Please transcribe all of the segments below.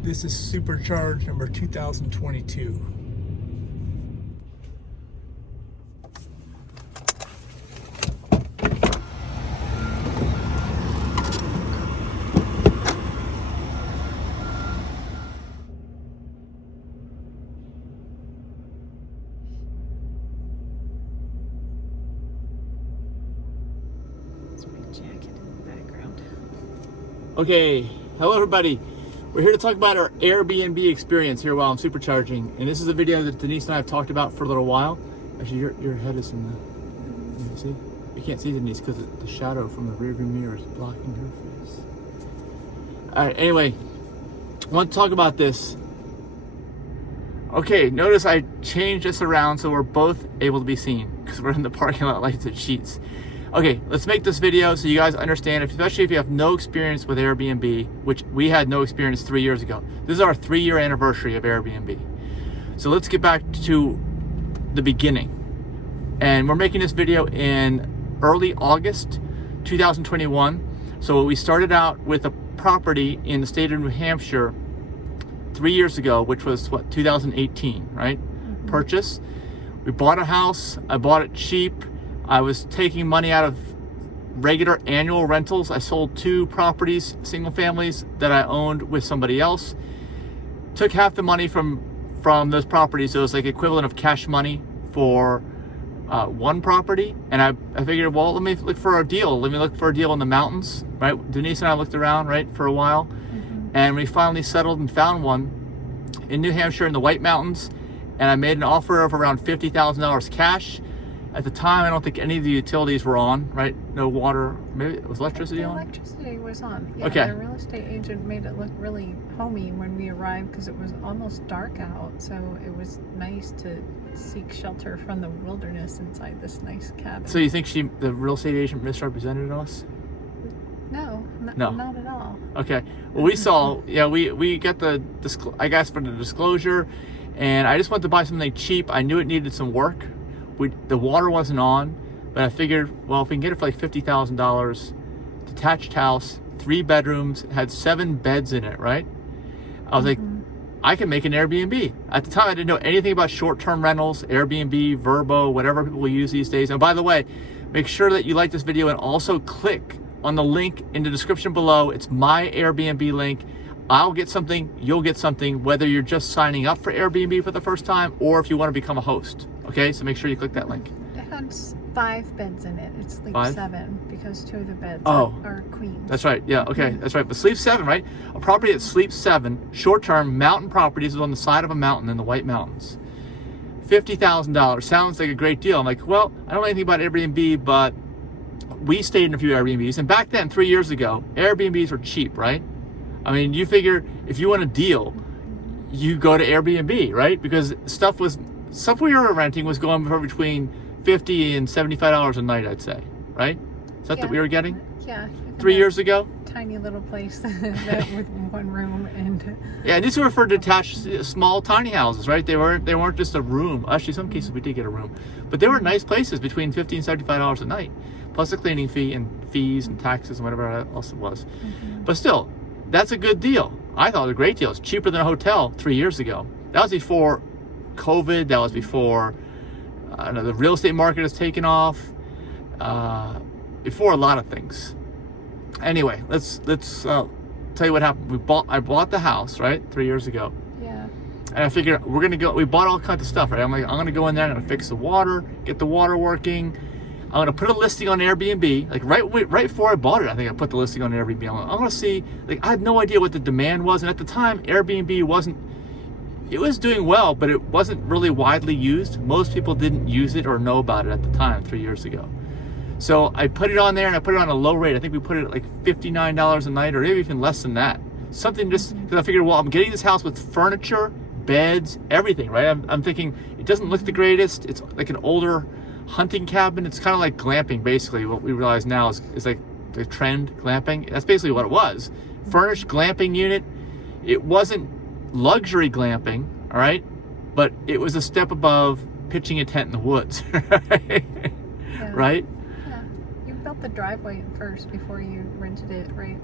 This is Supercharged number 2022. Jacket in the background. Okay, hello everybody. We're here to talk about our Airbnb experience here while I'm supercharging. And this is a video that Denise and I have talked about for a little while. Actually, your head is in the, you see? You can't see Denise because the shadow from the rearview mirror is blocking her face. All right, anyway, I want to talk about this. Okay, notice I changed this around so we're both able to be seen because we're in the parking lot lights and sheets. Okay, let's make this video so you guys understand, especially if you have no experience with Airbnb, which we had no experience 3 years ago. This is our 3-year anniversary of Airbnb. So let's get back to the beginning. And we're making this video in early August 2021. So we started out with a property in the state of New Hampshire 3 years ago, which was what, 2018, right? Purchase. We bought a house. I bought it cheap. I was taking money out of regular annual rentals. I sold 2 properties, single families, that I owned with somebody else. Took half the money from those properties. So it was like equivalent of cash money for one property. And I figured, well, let me look for a deal. Let me look for a deal in the mountains, right? Denise and I looked around, right, for a while. And we finally settled and found one in New Hampshire in the White Mountains. And I made an offer of around $50,000 cash. At the time, I don't think any of the utilities were on, right? No water, maybe it was electricity on? Electricity was on. Yeah, okay. The real estate agent made it look really homey when we arrived because it was almost dark out. So it was nice to seek shelter from the wilderness inside this nice cabin. So you think the real estate agent misrepresented us? No, No. not at all. Okay. Well, we saw, yeah, we got I asked for the disclosure, and I just wanted to buy something cheap. I knew it needed some work. The water wasn't on, but I figured, well, if we can get it for like $50,000, detached house, 3 bedrooms, had 7 beds in it, right? I was like, I can make an Airbnb. At the time, I didn't know anything about short-term rentals, Airbnb, Vrbo, whatever people use these days. And by the way, make sure that you like this video and also click on the link in the description below. It's my Airbnb link. I'll get something, you'll get something, whether you're just signing up for Airbnb for the first time or if you want to become a host. Okay, so make sure you click that link. It had 5 beds in it. It sleeps 5? 7 because 2 of the beds Oh. are queens. That's right, yeah, okay, that's right. But sleeps 7, right? A property that sleeps 7, short-term mountain properties is on the side of a mountain in the White Mountains. $50,000 sounds like a great deal. I'm like, well, I don't know anything about Airbnb, but we stayed in a few Airbnbs. And back then, 3 years ago, Airbnbs were cheap, right? I mean, you figure if you want a deal, you go to Airbnb, right? Because stuff we were renting was going for between $50 and $75 a night, I'd say, right? Is that what we were getting? Yeah. 3 years ago? Tiny little place with 1 room and. Yeah, and these were for detached, small, tiny houses, right? They weren't just a room. Actually, some cases we did get a room, but they were nice places between $50 and $75 a night, plus a cleaning fee and fees and taxes and whatever else it was. But still, that's a good deal. I thought it was a great deal. It's cheaper than a hotel 3 years ago. That was before COVID. That was before the real estate market has taken off. Before a lot of things. Anyway, let's tell you what happened. I bought the house, right, 3 years ago. Yeah. And I figured we're gonna go. We bought all kinds of stuff, right? I'm like, I'm gonna go in there. I'm gonna fix the water, get the water working. I'm gonna put a listing on Airbnb. Like right before I bought it, I think I put the listing on Airbnb. I'm gonna see. Like, I had no idea what the demand was, and at the time, Airbnb wasn't. It was doing well, but it wasn't really widely used. Most people didn't use it or know about it at the time 3 years ago. So I put it on there, and I put it on a low rate. I think we put it at like $59 a night, or maybe even less than that. Something just because I figured, well, I'm getting this house with furniture, beds, everything, right? I'm thinking it doesn't look the greatest. It's like an older hunting cabin. It's kind of like glamping, basically. What we realize now is like the trend, glamping. That's basically what it was. Furnished glamping unit. It wasn't luxury glamping, all right, but it was a step above pitching a tent in the woods, right? Yeah. Right? Yeah. You built the driveway first before you rented it, right?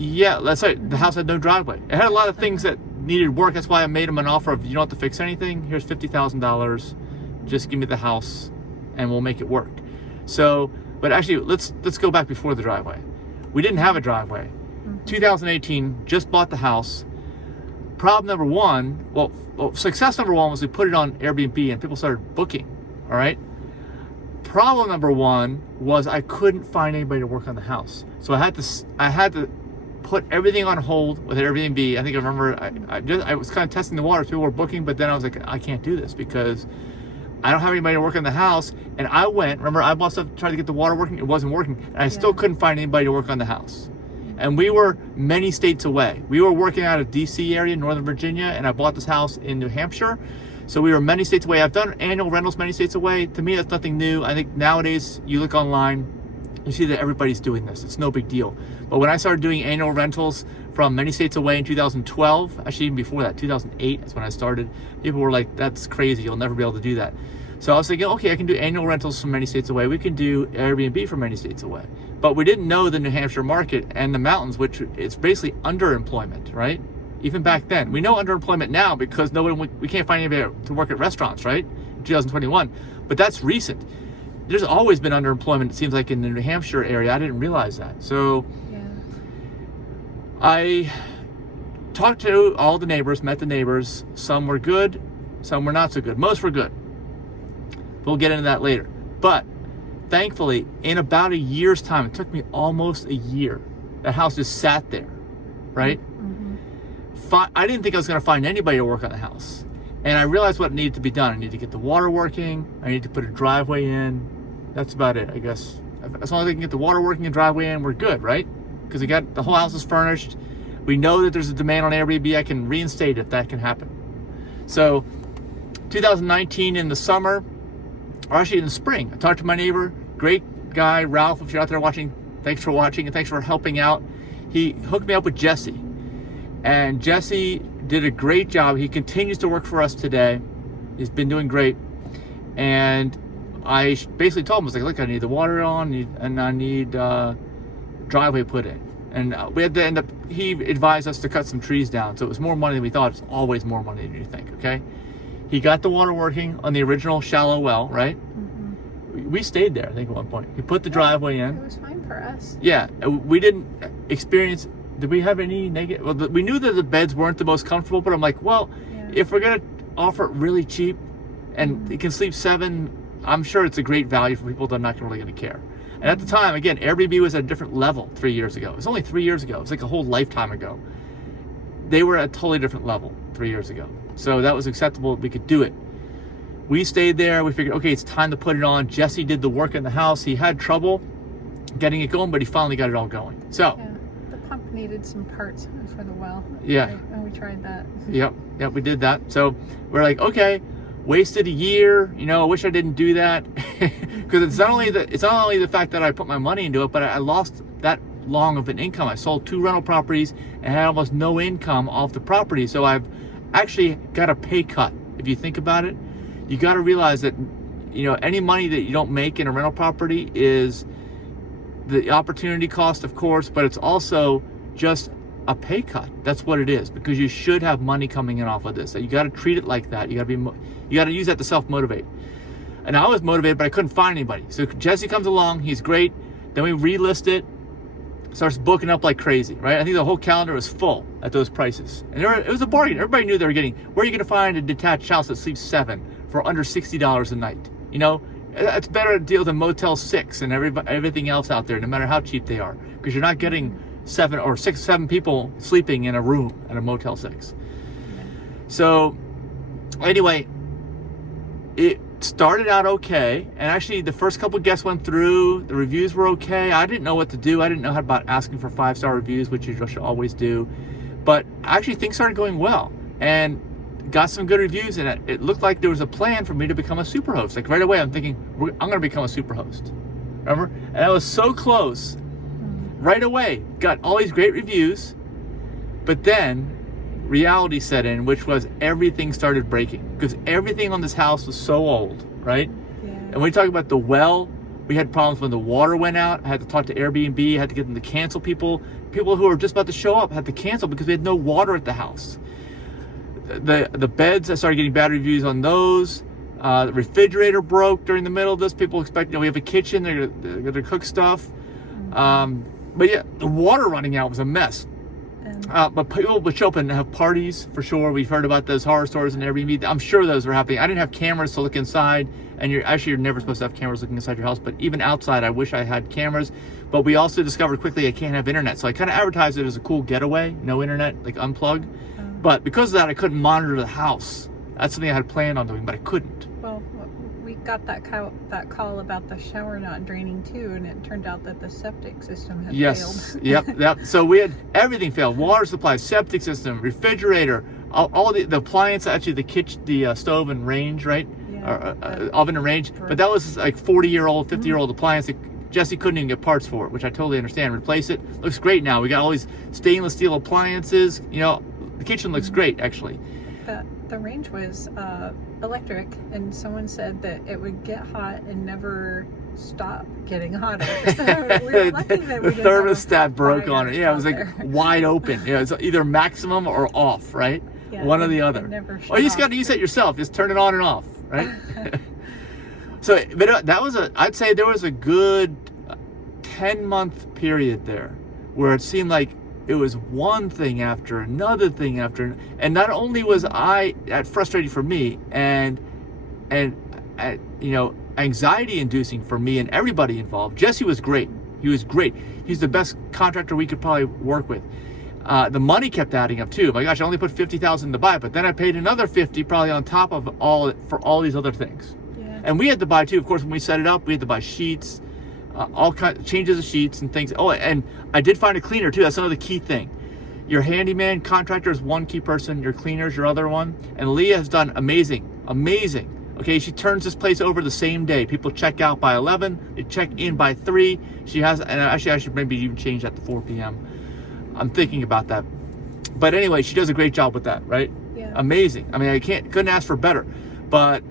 Yeah, that's right. The house had no driveway. It had a lot of things that needed work. That's why I made him an offer of, you don't have to fix anything. Here's $50,000. Just give me the house and we'll make it work. So, but actually, let's go back before the driveway. We didn't have a driveway. 2018, just bought the house. Problem number one, well, success number one was we put it on Airbnb and people started booking, all right? Problem number one was I couldn't find anybody to work on the house. So I had to put everything on hold with Airbnb. I think I remember I was kind of testing the water. People were booking, but then I was like, I can't do this because I don't have anybody to work on the house. And I bought stuff, tried to get the water working. It wasn't working. And I still couldn't find anybody to work on the house. And we were many states away. We were working out of DC area, Northern Virginia, and I bought this house in New Hampshire. So we were many states away. I've done annual rentals many states away. To me, that's nothing new. I think nowadays, you look online, you see that everybody's doing this. It's no big deal. But when I started doing annual rentals from many states away in 2012, actually even before that, 2008 is when I started, people were like, that's crazy. You'll never be able to do that. So I was thinking, okay, I can do annual rentals from many states away. We can do Airbnb from many states away. But we didn't know the New Hampshire market and the mountains, which it's basically underemployment, right? Even back then. We know underemployment now because we can't find anybody to work at restaurants, right? In 2021. But that's recent. There's always been underemployment, it seems like, in the New Hampshire area. I didn't realize that. So I talked to all the neighbors, met the neighbors. Some were good, some were not so good. Most were good. We'll get into that later. But thankfully, in about a year's time, it took me almost a year, that house just sat there, right? I didn't think I was going to find anybody to work on the house. And I realized what needed to be done. I needed to get the water working. I needed to put a driveway in. That's about it, I guess. As long as I can get the water working and driveway in, we're good, right? Because the whole house is furnished. We know that there's a demand on Airbnb. I can reinstate if that can happen. So 2019 in the summer, or actually in the spring, I talked to my neighbor, great guy, Ralph, if you're out there watching, thanks for watching and thanks for helping out. He hooked me up with Jesse. And Jesse did a great job. He continues to work for us today. He's been doing great. And I basically told him, I was like, look, I need the water on and I need driveway put in. And we had to end up, he advised us to cut some trees down. So it was more money than we thought. It's always more money than you think, okay? He got the water working on the original shallow well, right? We stayed there, I think, at one point. He put the driveway in. It was fine for us. Yeah, we didn't experience, did we have any negative? Well, we knew that the beds weren't the most comfortable, but I'm like, well, if we're going to offer it really cheap and it can sleep 7, I'm sure it's a great value for people that are not really going to care. And at the time, again, Airbnb was at a different level 3 years ago. It was only 3 years ago. It was like a whole lifetime ago. They were at a totally different level 3 years ago. So that was acceptable. We could do it. We stayed there. We figured, okay, it's time to put it on. Jesse did the work in the house. He had trouble getting it going, but he finally got it all going. So the pump needed some parts for the well. Yeah. And we tried that. Yep, we did that. So we're like, okay, wasted a year. You know, I wish I didn't do that because it's not only the fact that I put my money into it, but I lost that long of an income. I sold 2 rental properties and had almost no income off the property. So I've actually got a pay cut. If you think about it, you got to realize that, you know, any money that you don't make in a rental property is the opportunity cost, of course, but it's also just a pay cut. That's what it is, because you should have money coming in off of this. So you got to treat it like that. You got to use that to self-motivate. And I was motivated, but I couldn't find anybody. So Jesse comes along, he's great. Then we relist it, starts booking up like crazy, right? I think the whole calendar was full at those prices. And it was a bargain. Everybody knew they were getting, where are you going to find a detached house that sleeps 7 for under $60 a night? You know, it's better a deal than Motel 6 and everything else out there, no matter how cheap they are, because you're not getting 7 people sleeping in a room at a Motel 6. So anyway, it started out okay, and actually the first couple guests went through, the reviews were okay. I didn't know what to do. I didn't know how about asking for 5-star reviews, which you should always do, but actually things started going well and got some good reviews, and it looked like there was a plan for me to become a super host. Like right away I'm thinking, I'm going to become a super host, remember? And I was so close right away, got all these great reviews, but then reality set in, which was everything started breaking, because everything on this house was so old, right? And when we talk about the well, We had problems when the water went out. I had to talk to Airbnb, I had to get them to cancel people. People who were just about to show up had to cancel because we had no water at the house. The beds, I started getting bad reviews on those. The refrigerator broke during the middle of this. People expect, we have a kitchen, they're gonna cook stuff. But yeah, the water running out was a mess. But people would show up and have parties for sure. We've heard about those horror stories in Airbnb. I'm sure those were happening. I didn't have cameras to look inside, and you're never supposed to have cameras looking inside your house. But even outside, I wish I had cameras. But we also discovered quickly I can't have internet, so I kind of advertised it as a cool getaway, no internet, like unplug. But because of that, I couldn't monitor the house. That's something I had planned on doing, but I couldn't. Well, we got that call about the shower not draining too, and it turned out that the septic system had failed. Yep. So we had everything failed: water supply, septic system, refrigerator, all the appliance, actually the kitchen, the stove and range, right? Yeah, oven and range. But that was like 40-year-old, 50-year-old appliance that Jesse couldn't even get parts for it, which I totally understand. Replace it. Looks great now. We got all these stainless steel appliances. The kitchen looks great, actually. The range was electric, and someone said that it would get hot and never stop getting hotter. So we were lucky that the thermostat broke on it. Yeah, it was like wide open. Yeah, it's either maximum or off, right? Yeah, one or the other. Or you just got to use it yourself. Just turn it on and off, right? So, but that was I'd say there was a good 10-month period there where it seemed like it was one thing after another thing after, and not only was that frustrating for me and anxiety inducing for me and everybody involved. Jesse was great. He was great. He's the best contractor we could probably work with. The money kept adding up too. My gosh, I only put $50,000 to buy it, but then I paid another $50 probably on top of for all these other things. Yeah. And we had to buy too. Of course, when we set it up, we had to buy sheets. All kinds of changes of sheets and things. Oh, and I did find a cleaner too. That's another key thing. Your handyman contractor is one key person. Your cleaner's your other one. And Leah has done amazing. Okay, she turns this place over the same day. People check out by 11. They check in by 3. She has, and actually I should maybe even change that to 4 p.m. I'm thinking about that. But anyway, she does a great job with that, right? Yeah. Amazing. I mean, couldn't ask for better. But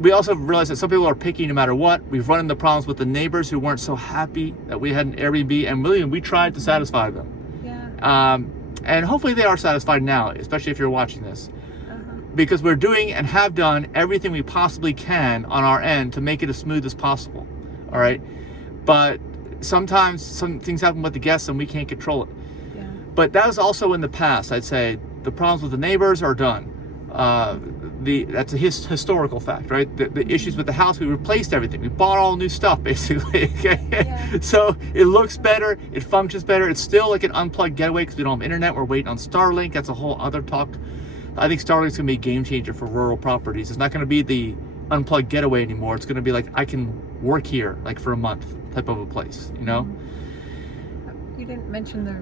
we also realized that some people are picky no matter what. We've run into problems with the neighbors who weren't so happy that we had an Airbnb, and really we tried to satisfy them. Yeah. And hopefully they are satisfied now, especially if you're watching this. Because we're doing and have done everything we possibly can on our end to make it as smooth as possible. All right. But sometimes some things happen with the guests and we can't control it. Yeah. But that was also in the past. I'd say the problems with the neighbors are done. That's a historical fact, right? The issues with the house, we replaced everything. We bought all new stuff, basically. Okay? Yeah. So it looks better, it functions better. It's still like an unplugged getaway because we don't have internet. We're waiting on Starlink. That's a whole other talk. I think Starlink's gonna be a game changer for rural properties. It's not gonna be the unplugged getaway anymore. It's gonna be like, I can work here like for a month type of a place, You didn't mention the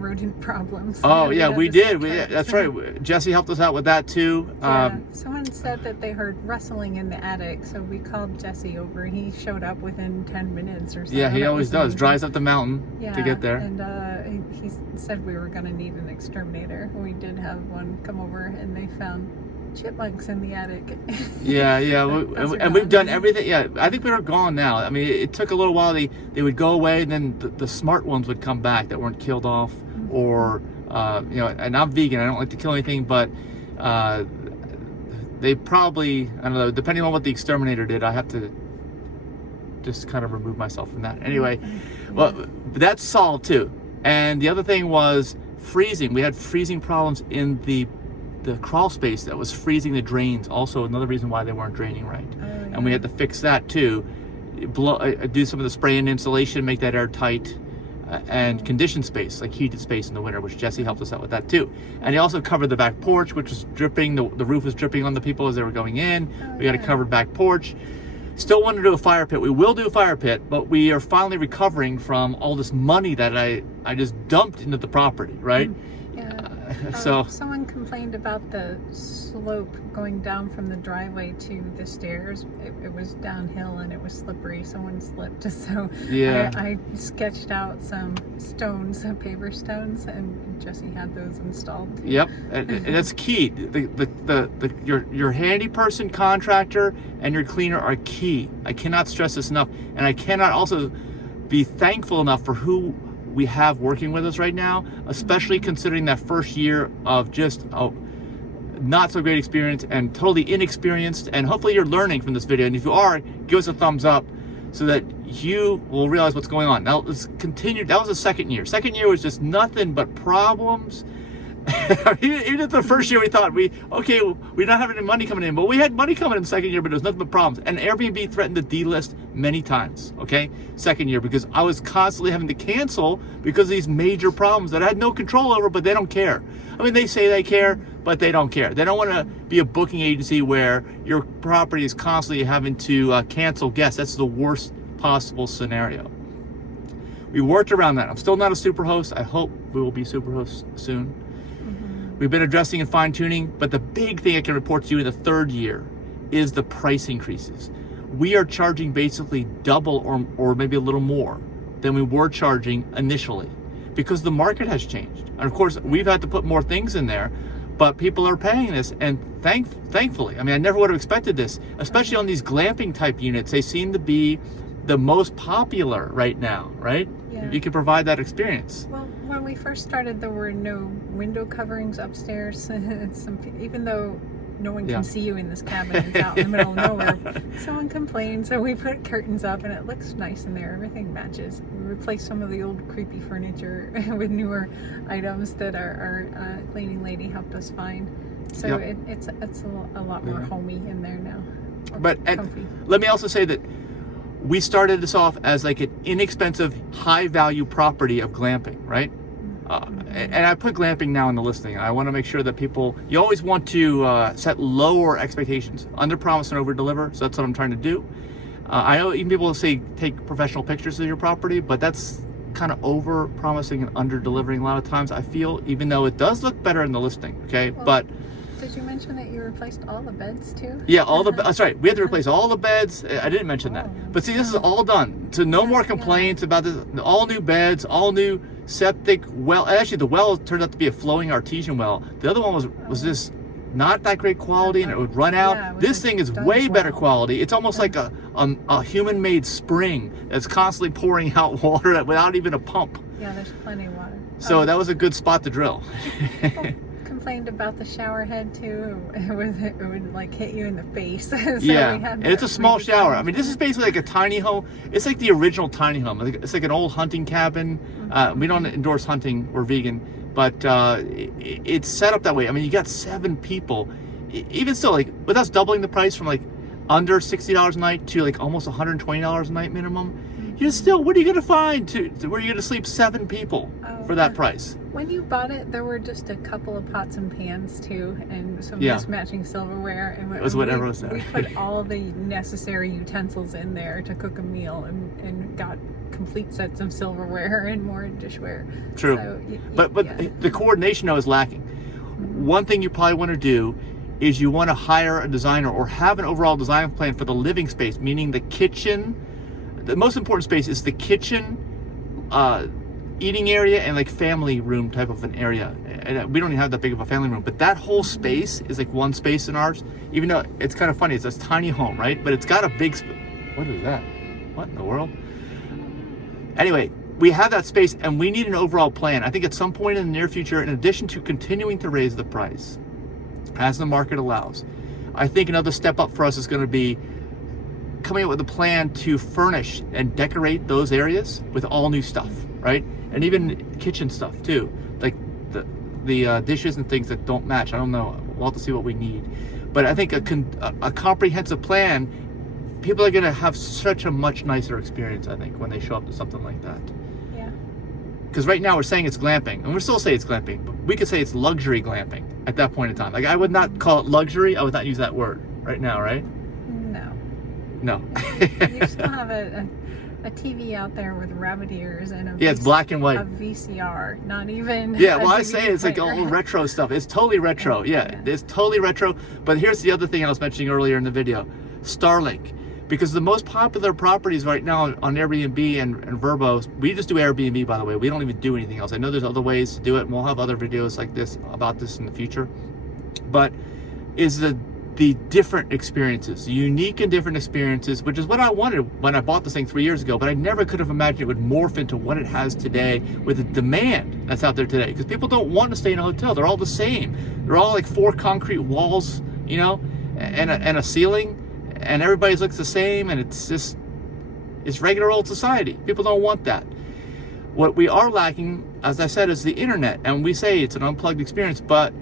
rodent problems. Oh yeah, we did. That's right. Jesse helped us out with that too. Yeah. Someone said that they heard rustling in the attic, so we called Jesse over. He showed up within 10 minutes or so. Yeah, he always does. Drives up the mountain to get there. And he said we were going to need an exterminator. We did have one come over, and they found chipmunks in the attic. Yeah. And we've done everything. Yeah, I think they're gone now. I mean, it took a little while. They would go away, and then the smart ones would come back that weren't killed off. Or and I'm vegan, I don't like to kill anything, but they probably, I don't know, depending on what the exterminator did, I have to just kind of remove myself from that. Anyway, well, that's solved too. And the other thing was freezing. We had freezing problems in the crawl space that was freezing the drains. Also another reason why they weren't draining right. And we had to fix that too. Do some of the spray and insulation, make that airtight. And conditioned space, like heated space in the winter, which Jesse helped us out with that too. And he also covered the back porch, which was dripping. The roof was dripping on the people as they were going in. We got a covered back porch. Still want to do a fire pit. We will do a fire pit, but we are finally recovering from all this money that I just dumped into the property, right? Yeah. So someone complained about the slope going down from the driveway to the stairs. It was downhill and it was slippery. Someone slipped, so Yeah. I sketched out some stones, paver stones, and Jesse had those installed. Yep, and that's key. Your handy person, contractor, and your cleaner are key. I cannot stress this enough, and I cannot also be thankful enough for who we have working with us right now, especially considering that first year of just not so great experience and totally inexperienced. And hopefully you're learning from this video, and if you are, give us a thumbs up so that you will realize what's going on. Now let's continue. That was the second year. Second year was just nothing but problems. Even at the first year, we thought we don't have any money coming in, but we had money coming in the second year, but it was nothing but problems. And Airbnb threatened to delist many times. Okay, second year, because I was constantly having to cancel because of these major problems that I had no control over, but they don't care. I mean, they say they care, but they don't care. They don't want to be a booking agency where your property is constantly having to cancel guests. That's the worst possible scenario. We worked around that. I'm still not a super host. I hope we will be super hosts soon. We've been addressing and fine-tuning, but the big thing I can report to you in the third year is the price increases. We are charging basically double or maybe a little more than we were charging initially because the market has changed. And of course, we've had to put more things in there, but people are paying this, and thankfully, I mean, I never would have expected this, especially on these glamping type units. They seem to be the most popular right now, right? Yeah. You can provide that experience. Well, when we first started, there were no window coverings upstairs. Even though no one can see you in this cabin, it's out in the middle of nowhere. Someone complained, so we put curtains up, and it looks nice in there. Everything matches. We replaced some of the old creepy furniture with newer items that our cleaning lady helped us find. So it's a lot more homey in there now. But let me also say that we started this off as like an inexpensive, high-value property of glamping, right? And I put glamping now in the listing. I want to make sure that you always want to set lower expectations, under promise and over deliver. So that's what I'm trying to do. I know even people say take professional pictures of your property, but that's kind of over promising and under delivering a lot of times, I feel, even though it does look better in the listing. Okay, well, but did you mention that you replaced all the beds too? Yeah, that's right. We had to replace all the beds. I didn't mention that. But see, this is all done. So no more complaints about this. All new beds, all new septic well. Actually, the well turned out to be a flowing artesian well. The other one was just not that great quality, and it would run out. Yeah, this thing is way better quality. It's almost like a human-made spring that's constantly pouring out water without even a pump. Yeah, there's plenty of water. So that was a good spot to drill. Complained about the shower head too. It would like hit you in the face. So and it's a small shower. I mean, this is basically like a tiny home. It's like the original tiny home. It's like an old hunting cabin. We don't endorse hunting. We're vegan, but it's set up that way. I mean, you got 7 people. Even still, like with us doubling the price from like under $60 a night to like almost $120 a night minimum, you're still, what are you going to find where you're going to sleep 7 people for that price? When you bought it, there were just a couple of pots and pans too, and some mismatching silverware. And it was whatever was there. We put all the necessary utensils in there to cook a meal, and got complete sets of silverware and more dishware. True, so, but the coordination though is lacking. One thing you probably want to do is you want to hire a designer or have an overall design plan for the living space, meaning the kitchen. The most important space is the kitchen, eating area, and like family room type of an area. And we don't even have that big of a family room, but that whole space is like one space in ours. Even though it's kind of funny, it's this tiny home, right? But it's got a big what is that? What in the world? Anyway, we have that space, and we need an overall plan. I think at some point in the near future, in addition to continuing to raise the price as the market allows, I think another step up for us is going to be coming up with a plan to furnish and decorate those areas with all new stuff, right? And even kitchen stuff too, like the dishes and things that don't match. I don't know. We'll have to see what we need, but I think a comprehensive plan, people are going to have such a much nicer experience, I think, when they show up to something like that. Yeah. Because right now we're saying it's glamping, and we're still saying it's glamping, but we could say it's luxury glamping at that point in time. Like, I would not call it luxury. I would not use that word right now, right? No. No. You still have a TV out there with rabbit ears and a Yeah, it's black and white. A VCR, not even. Yeah, well, a I say it's like player. all retro stuff. It's totally retro. Yeah, it's totally retro. But here's the other thing I was mentioning earlier in the video: Starlink. Because the most popular properties right now on Airbnb and Vrbo, we just do Airbnb, by the way. We don't even do anything else. I know there's other ways to do it, and we'll have other videos like this about this in the future. But is the different experiences, unique and different experiences, which is what I wanted when I bought this thing 3 years ago, but I never could have imagined it would morph into what it has today with the demand that's out there today. Because people don't want to stay in a hotel. They're all the same. They're all like 4 concrete walls, you know, and a ceiling, and everybody looks the same, and it's regular old society. People don't want that. What we are lacking, as I said, is the internet, and we say it's an unplugged experience, but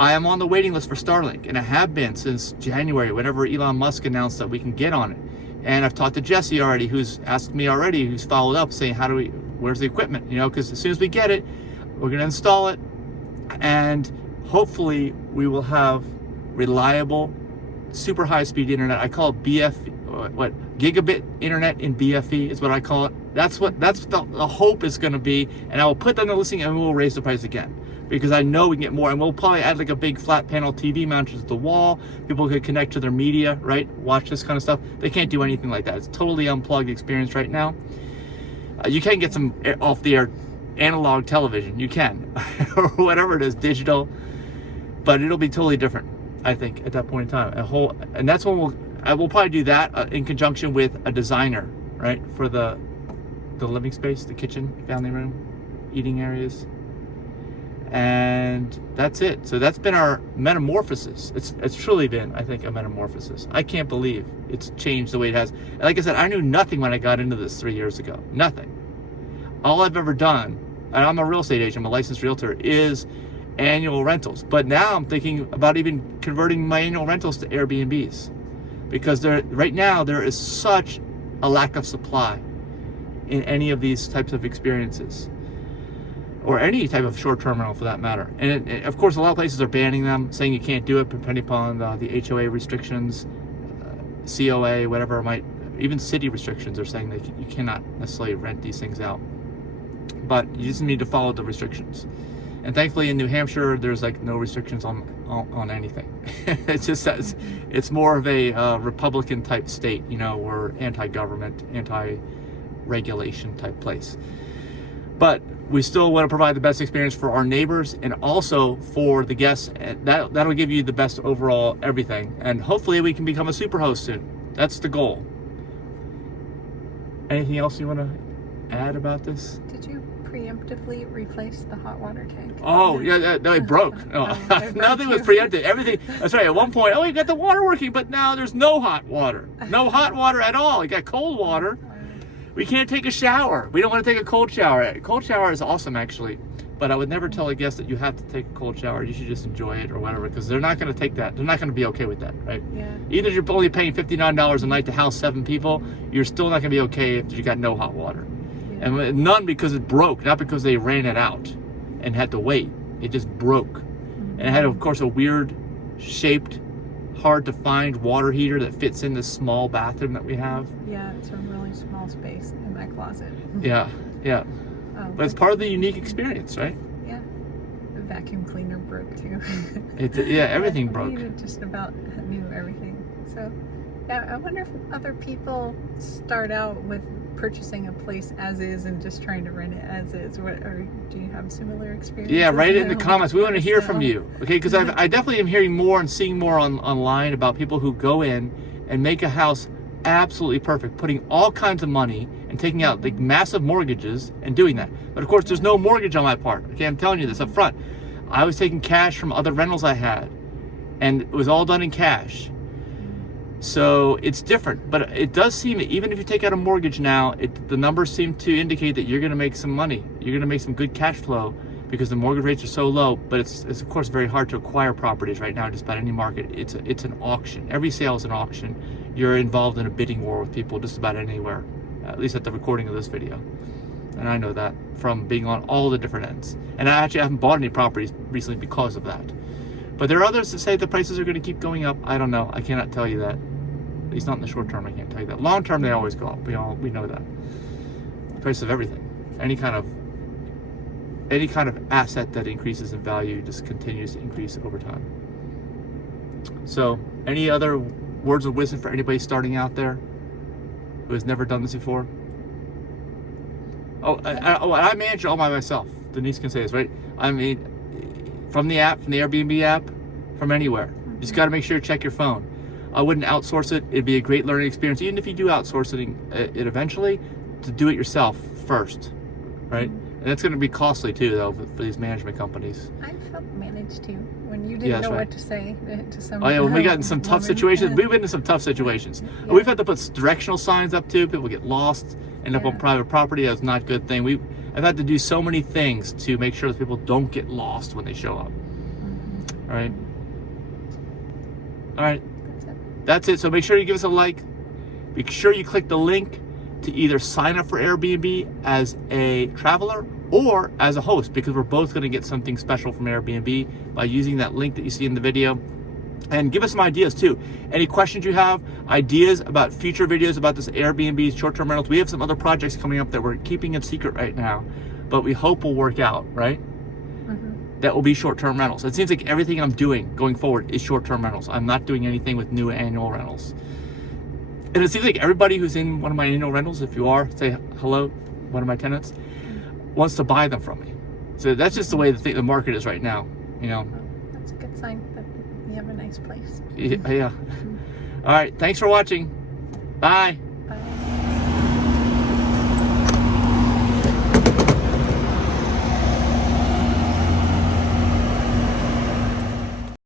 I am on the waiting list for Starlink, and I have been since January, whenever Elon Musk announced that we can get on it. And I've talked to Jesse already, who's asked me already, who's followed up saying, where's the equipment? You know, because as soon as we get it, we're going to install it, and hopefully we will have reliable, super high-speed internet. I call it gigabit internet in BFE is what I call it. That's the hope is going to be, and I will put that in the listing, and we will raise the price again, because I know we can get more, and we'll probably add like a big flat panel TV mounted to the wall. People could connect to their media, right? Watch this kind of stuff. They can't do anything like that. It's totally unplugged experience right now. You can get some off the air analog television. You can, or whatever it is, digital, but it'll be totally different, I think, at that point in time. And that's when I will probably do that in conjunction with a designer, right? For the living space, the kitchen, family room, eating areas. And that's it. So that's been our metamorphosis. It's truly been, I think, a metamorphosis. I can't believe it's changed the way it has. And like I said, I knew nothing when I got into this 3 years ago. Nothing. All I've ever done, and I'm a real estate agent, I'm a licensed realtor, is annual rentals. But now I'm thinking about even converting my annual rentals to Airbnbs, because right now there is such a lack of supply in any of these types of experiences, or any type of short-term rental for that matter. And of course, a lot of places are banning them, saying you can't do it depending upon the HOA restrictions, COA, whatever it might, even city restrictions are saying that you cannot necessarily rent these things out. But you just need to follow the restrictions. And thankfully in New Hampshire, there's like no restrictions on anything. It's just it's more of a Republican type state, you know, we're anti-government, anti-regulation type place. But we still want to provide the best experience for our neighbors and also for the guests. And that'll give you the best overall everything. And hopefully we can become a super host soon. That's the goal. Anything else you want to add about this? Did you preemptively replace the hot water tank? Oh, yeah, no, it broke. No, nothing was preemptive. Everything, that's right, at one point, you got the water working, but now there's no hot water. No hot water at all. You got cold water. We can't take a shower. We don't want to take a cold shower. A cold shower is awesome, actually, but I would never tell a guest that you have to take a cold shower. You should just enjoy it or whatever, because they're not going to take that. They're not going to be okay with that, right? Yeah. Either you're only paying $59 a night to house 7 people, you're still not going to be okay if you got no hot water. Yeah. And none because it broke, not because they ran it out and had to wait. It just broke. Mm-hmm. And it had, of course, a weird shaped, hard to find water heater that fits in this small bathroom that we have. Yeah, it's a really small space in my closet. Yeah. But it's part of the unique experience, right? Yeah. The vacuum cleaner broke too. Everything broke. We just about knew everything. So, yeah, I wonder if other people start out with purchasing a place as is and just trying to rent it as is. Or do you have similar experiences? Yeah, write it in the comments. We want to hear from you, okay? Because I definitely am hearing more and seeing more online about people who go in and make a house absolutely perfect, putting all kinds of money and taking out like massive mortgages and doing that. But of course, there's no mortgage on my part. Okay, I'm telling you this up front. I was taking cash from other rentals I had, and it was all done in cash. So it's different, but it does seem, even if you take out a mortgage now, the numbers seem to indicate that you're going to make some money. You're going to make some good cash flow because the mortgage rates are so low. But it's of course very hard to acquire properties right now. Just about any market, it's an auction. Every sale is an auction. You're involved in a bidding war with people just about anywhere, at least at the recording of this video. And I know that from being on all the different ends. And I actually haven't bought any properties recently because of that. But there are others that say the prices are going to keep going up. I don't know. I cannot tell you that. At least not in the short term, I can't tell you that. Long term, they always go up. We know that. price of everything. Any kind of asset that increases in value just continues to increase over time. So, any other words of wisdom for anybody starting out there who has never done this before? I manage it all by myself. Denise can say this, right? I mean, from the app, from the Airbnb app, from anywhere. You just got to make sure you check your phone. I wouldn't outsource it. It'd be a great learning experience, even if you do outsource it eventually, to do it yourself first, right? And that's going to be costly too, though, for these management companies. I've helped manage too, when you didn't know what to say to someone. Oh yeah, when we got in some tough situations, we've been in some tough situations. Yeah. We've had to put directional signs up too. People get lost, end up on private property. That's not a good thing. I've had to do so many things to make sure that people don't get lost when they show up. All right. All right. That's it. So make sure you give us a like. Make sure you click the link to either sign up for Airbnb as a traveler or as a host, because we're both going to get something special from Airbnb by using that link that you see in the video. And give us some ideas too. Any questions you have, ideas about future videos about this Airbnb short-term rentals. We have some other projects coming up that we're keeping a secret right now, but we hope will work out, right? That will be short-term rentals. It seems like everything I'm doing going forward is short-term rentals. I'm not doing anything with new annual rentals. And it seems like everybody who's in one of my annual rentals, if you are, say hello, one of my tenants, wants to buy them from me. So that's just the way the market is right now, you know. Well, that's a good sign that you have a nice place. Yeah. All right, thanks for watching. Bye.